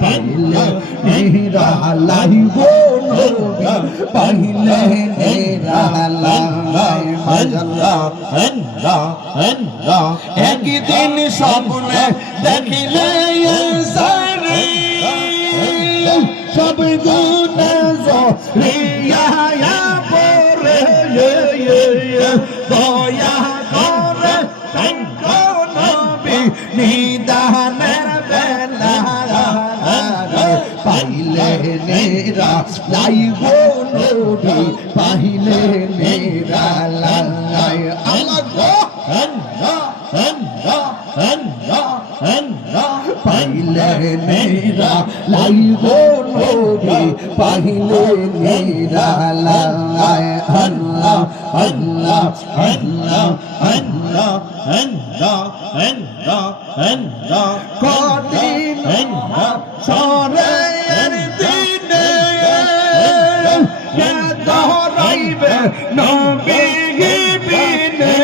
পাইলে নিরালাই গো নবী পাইলে নিরালাই একদিন স্বপ্নে দেখিলে সারি সব গুণে জরিয়া পরে দয়া করে নবী নিদানের বেলা পাইলে নেরা লাই গো নবী পাইলে নেরা লাই আল্লাহ গো পাইলে নেরা লাই গো নবী পাইলে নেরা লাই আল্লাহ আল্লাহ আল্লাহ আল্লাহ আল্লাহ আল্লাহ আল্লাহ কঠিন সরে দিনে দহরাইবে নবী বিনে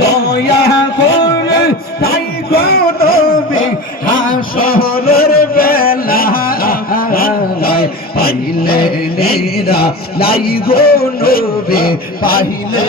দয়া করে তাই গো নবী হাসরের বেলা পাইলে নেরা লাই গো নবী পাইলে